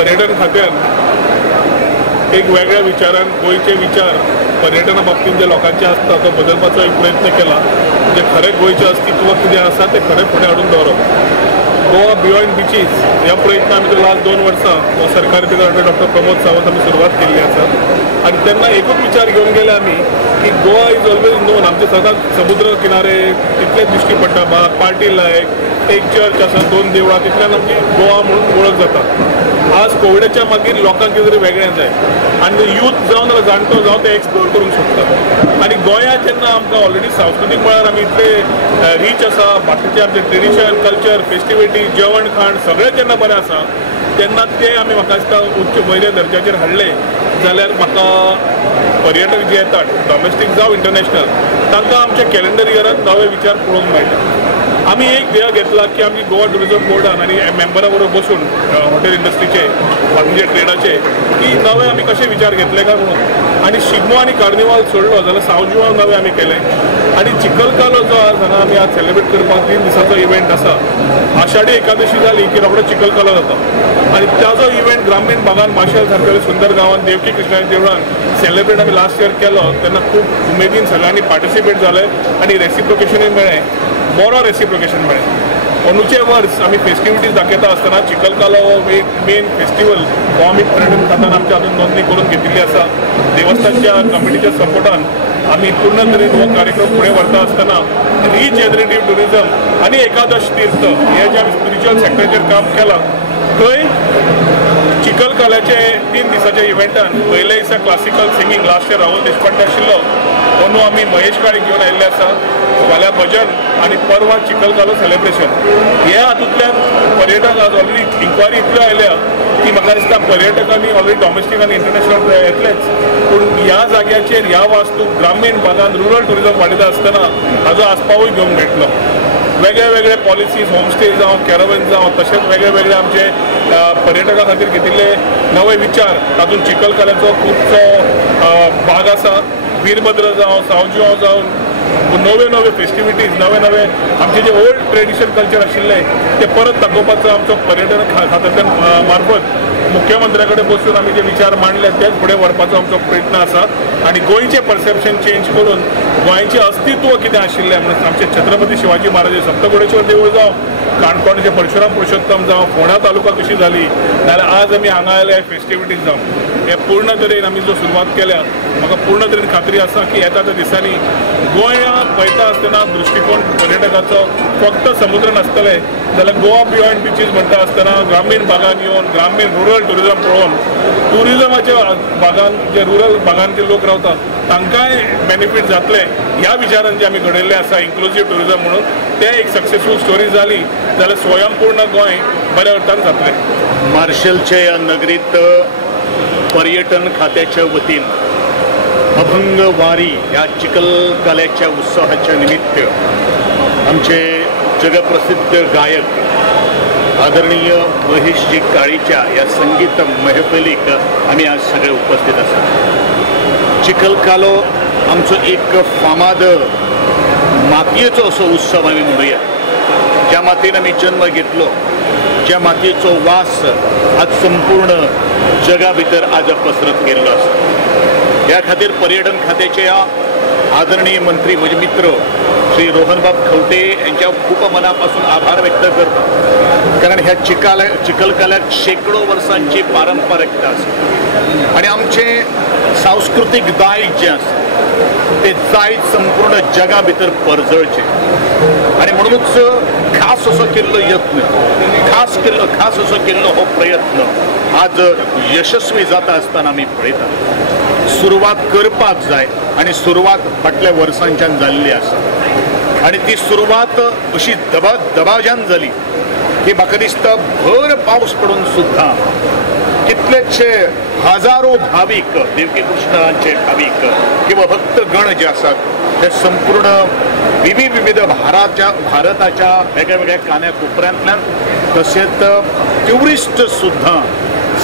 पर्यटन खात्यान एक वेगळ्या विचारान गोयचे विचार पर्यटना बाबतीत जे लोकांचे आसता तो बदलपाचो एक प्रयत्न केला. जे खरे गोयचे अस्तित्व कितें आसा ते खरे फुडें हाडून दवरप. गोवा बियॉन्ड बिचीस ह्या प्रयत्न आमी लास्ट 2 वर्सां हो सरकारी अंडर डॉक्टर प्रमोद सावंत आमी सुरवात केल्ली आसा. आनी तेन्ना एकूच विचार घेवन गेले आमी की गोवा इज ऑलवेज नोन. आमचे सदांच समुद्र किनारे तितलेच दिश्टी पडटा. पार्टी लायक एक चर्च आसा, 2 देवळां, तितल्यान आमची गोवा म्हणून वळख जाता. आज कोविडाच्या मागीर लोकांक कितें तरी वेगळें जाय आनी यूथ जावं नाजाल्यार जाणटो जावं ते एक्सप्लोर करूंक सोदता. आनी गोंयांत जेन्ना आमकां ऑलरेडी सांस्कृतीक मळार आमी इतले रीच आसा, बाकीचे आमचे ट्रेडिशन, कल्चर, फेस्टिविटी, जेवण खाण सगळें जेन्ना बरें आसा तेन्ना ते आमी म्हाका दिसता उच्च वयल्या दर्जाचेर हाडले जाल्यार म्हाका पर्यटक जे येतात डॉमेस्टीक जावं इंटरनॅशनल तांकां आमच्या कॅलेंडर इयरांत नवे विचार पळोवंक मेळटा. आमी एक ध्येय घेतला की आमी गोवा टुरिजम बोर्डान आनी मेंबरां बरोबर बसून हॉटेल इंडस्ट्रीचे बाकीचे ट्रेडाचे की नवे आमी कशे विचार घेतले काय म्हणून. आनी शिगमो आनी कार्निवाल सोडलो जाल्यार सावजिवां नवे आमी केले. आनी चिखलकालो जो आज हांगा आमी आज सेलिब्रेट करपाक 3 दिसाचो इव्हेंट आसा. आषाढी एकादशी जाली की रोखडो चिखलकालो जाता आनी ताजो इव्हेंट ग्रामीण भागांत माशेल सारकेल्या सुंदर गांवांत देवकी कृष्णाच्या देवळान सेलिब्रेट आमी लास्ट इयर केलो. तेन्ना खूब उमेदीन सगळ्यांनी पार्टिसिपेट जाले आनी रेसिप्रोकेशनूय मेळ्ळें. बरो रेसिप्रोकेशन मेळ्ळें. अंदूचे वर्स आमी फेस्टिविटीज दाखयता आसतना चिखलकालो मेन फेस्टिवल हो आमी पर्यटन खात्यान आमच्या हातूंत नोंदणी करून घेतिल्ली आसा. देवस्थानच्या कमिटीच्या सपोर्टान आमी पूर्ण तरेन हो कार्यक्रम फुडें व्हरता आसतना रिजेनरेटीव टुरिजम आनी एकादश तीर्थ हे जे आमी स्पिरिच्युअल सेक्टराचेर काम केलां थंय चिखलकाल्याचे 3 दिसाच्या इव्हेंटान पयल्या दिसा classical singing last year Rahul Deshpande आशिल्लो अंदू आमी महेश काळीक घेवन आयिल्ले आसा. फाल्यां भजन आनी परवा चिखलकालो सेलिब्रेशन. ह्या हातूंतल्यान पर्यटक आज ऑलरेडी इन्क्वायरी इतल्यो आयल्या की म्हाका दिसता पर्यटकांनी ऑलरेडी डॉमेस्टीक आनी इंटरनॅशनल येतलेच पूण ह्या जाग्याचेर ह्या वास्तूक ग्रामीण भागांत रुरल टुरिजम वाडयता आसतना हाजो आस्पावूय घेवंक मेळटलो. वेगळे वेगळे पॉलिसीज होमस्टे जावं कॅरवन जावं तशेंच वेगळे वेगळे आमचे पर्यटकां खातीर घेतिल्ले नवे विचार तातूंत चिखलकाल्याचो खुबसो भाग आसा. वीरभद्र जावं सावजिवां जावं नवे नवे फेस्टिविटीज नवे नवे आमचे जे ओल्ड ट्रेडिशन कल्चर आशिल्ले ते परत दाखोवपाचो आमचो पर्यटन खात्याच्या मार्फत मुख्यमंत्र्या कडेन बसून आमी जे विचार मांडले तेच फुडें व्हरपाचो आमचो प्रयत्न आसा. आनी गोंयचें परसेप्शन चेंज करून गोंयचें अस्तित्व कितें आशिल्लें म्हणून आमचे छत्रपती शिवाजी महाराज सप्तकोडेश्वर देवूळ जावं काणकोणचे परशुराम पुरुषोत्तम जावं फोंडा तालुका कशी जाली जाल्यार आज आमी हांगा आयले फेस्टिविटीज जावं हे पूर्ण तरेन आमी जो सुरवात केल्या म्हाका पूर्ण तरेन खात्री आसा की येता त्या दिसांनी गोंया पळयता आसतना दृश्टिकोन पर्यटकाचो फक्त समुद्र नासतले जाल्यार गोवा बियॉन्ड बिचीस म्हणटा आसतना ग्रामीण भागांत येवन ग्रामीण रुरल टुरिजम पळोवन टुरिजमाच्या भागांत जे रुरल भागांतले लोक रावतात तांकांय बेनिफीट जातले ह्या विचारान जे आमी घडयल्ले आसा इन्क्लुसीव टुरिजम म्हणून ते एक सक्सेसफूल स्टोरी जाली जाल्यार स्वयंपूर्ण गोंय बऱ्या अर्थान जातलें. मार्शलच्या ह्या नगरीत पर्यटन खात्याच्या वतीन अभंग वारी ह्या चिखलकाल्याच्या उत्सवाच्या निमित्त आमचे जगप्रसिद्ध गायक आदरणीय महेशजी काळीच्या या संगीत महफिलीक आमी आज सगळे उपस्थित आसात. चिखलकालो आमचो एक फामाद मातयेचो असो उत्सव आमी म्हणुया. ज्या मातयेन आमी जन्म घेतलो ज्या मातयेचो वास आज संपूर्ण जगा भितर आज पसरत गेल्लो आसा. ह्या खातीर पर्यटन खात्याचे आदरणीय मंत्री म्हजे मित्र श्री रोहनबाब खंवटे यांच्या खूप मनापासून आभार व्यक्त करतो. कारण ह्या चिखलकाल्याक शेकडो वर्सांची पारंपरिकता आसा आणि आमचे सांस्कृतिक दायज जे आसा ते दायज संपूर्ण जगा भितर परजळचे आणि म्हणूनच खास असो केल्लो यत्न खास असो केल्लो हो प्रयत्न आज यशस्वी जाता आसतना आमी पळयता. सुरवात करपाक जाय आणि सुरवात फाटल्या वर्सांच्यान जाल्ली आसा आणि ती सुरवात अशी दबाज्यान जाली की म्हाका दिसता भर पावस पडून सुद्धा कितलेशे हजारो भाविक देवकी कृष्णाचे भाविक किंवा भक्त गण जे आसात ते संपूर्ण विविध भारताच्या वेगळ्या कान्या कोपऱ्यांतल्यान तशेंच ट्युरिस्ट सुद्धा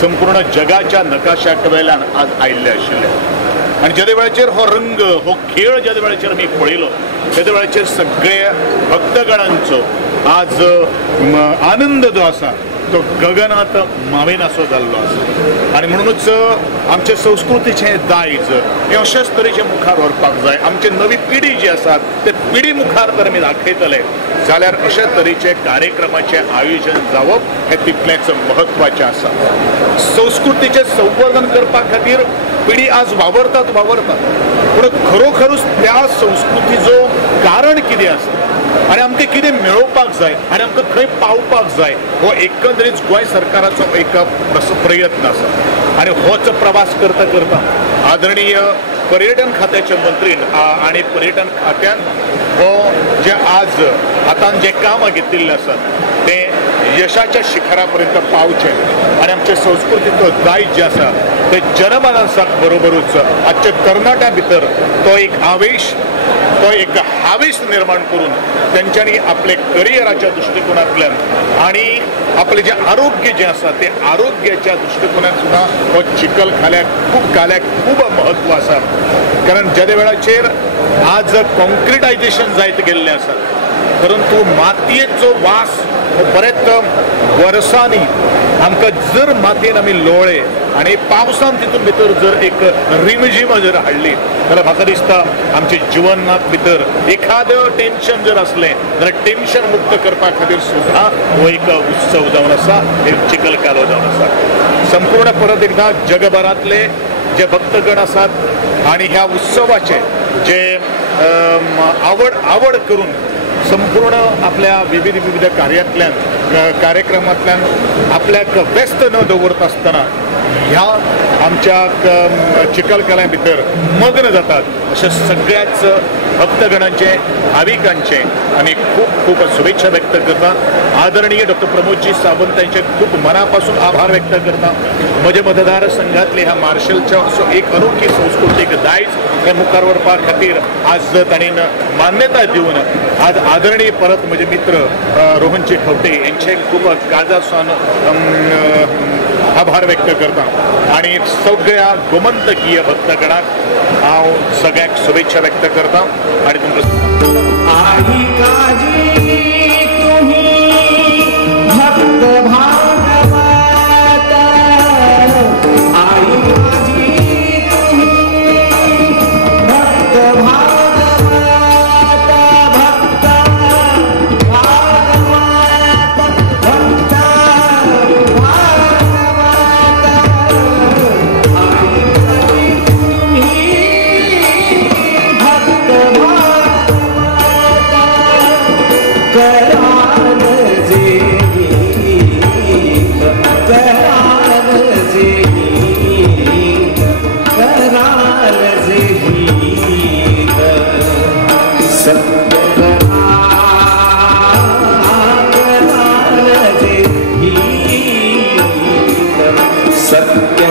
संपूर्ण जगाच्या नकाशाक वेल्यान आज आयिल्ले आशिल्ले आणि ज्या वेळाचेर हो रंग हो खेळ ज्या वेळाचेर आमी पळयलो त्या वेळाचेर सगळे भक्तगणांचो आज आनंद जो आसा तो गगनात मावेनासो जाल्लो आसा आनी म्हणूनच आमचे संस्कृतीचे दायज हे अशेच तरेचे मुखार व्हरपाक जाय. आमची नवी पिढी जी आसा ते पिढी मुखार जर आमी दाखयतले जाल्यार अशा तरेचे कार्यक्रमाचे आयोजन जावप हे तितलेंच म्हत्वाचें आसा. संस्कृतीचे संवर्धन करपा खातीर पिढी आज वावरतात पूण खरोखरूच त्या संस्कृतीचो कारण कितें आसा आनी आमकां कितें मेळोवपाक जाय आनी आमकां खंय पावपाक जाय हो एकंदरीत गोंय सरकाराचो एक प्रयत्न आसा. आनी होच प्रवास करता करता आदरणीय पर्यटन खात्याचे मंत्रीन आनी पर्यटन खात्यान हो जे आज हातान जे कामां घेतिल्लें आसात ते यशाच्या शिखरा पर्यंत पावचे आनी आमचे संस्कृतीचो दायज जे आसा ते जनमानसाक बरोबरूच आजच्या तरणाट्या भितर तो एक आवेश तो एक हावेस निर्माण करून तेंच्यांनी आपले करियराच्या दृश्टिकोनांतल्यान आणि आपले जे आरोग्य जे आसा ते आरोग्याच्या दृश्टिकोनांत सुद्दां हो चिखलकाल्याक खूब म्हत्व आसा. कारण ज्या वेळाचेर आज कॉन्क्रिटायजेशन जायत गेल्लें आसा परंतु मातयेचो वास हो बरेच वर्सांनी आमकां जर मातयेन आमी लोळ्ळे आनी पावसान तितून भितर जर एक रिमझिम जर हाडली जाल्यार म्हाका दिसता आमच्या जिवनांत भितर एखादें टेन्शन जर असलें जाल्यार टेन्शन मुक्त करपा खातीर सुद्दां हो एक उत्सव जावन आसा, एक चिखलकालो जावन आसा. संपूर्ण परत एकदा जगभरातले जे भक्तगण आसात आणि ह्या उत्सवाचे जे आवड करून संपूर्ण आपल्या विविध कार्यक्रमांतल्यान आपल्याक व्यस्त न दवरता आसतना ह्या आमच्या चिखलकाल्या भितर मग्न जातात अशा सगळ्याच भक्तगणांचे भाविकांचे आमी खूप शुभेच्छा व्यक्त करता. आदरणीय डॉक्टर प्रमोदजी सावंत यांचे खूप मनापासून आभार व्यक्त करता. म्हजे मतदारसंघातले ह्या मार्शलच्या असो एक अनोखी सांस्कृतिक दायज हे मुखार व्हरपा खातीर आज ताणीन मान्यता दिवन आज आदरणीय परत म्हजे मित्र रोहनजी खवटे यांचे खूप काळजासान आभार व्यक्त करता आणि सगळ्या गोमंतकीय भक्तगणाक हांव सगळ्यांक शुभेच्छा व्यक्त करता आणि तुमकां आई काजी तुम्ही भक्त भागवत आई काजी तुम्ही भक्त भागवत भक्त भागवत भक्त भागवत आई काजी तुम्ही भक्त भागवत कराल जे कराल जे सत्य कराल जे सत्य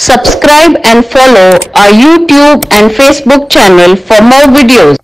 Subscribe and follow our YouTube and Facebook channel for more videos.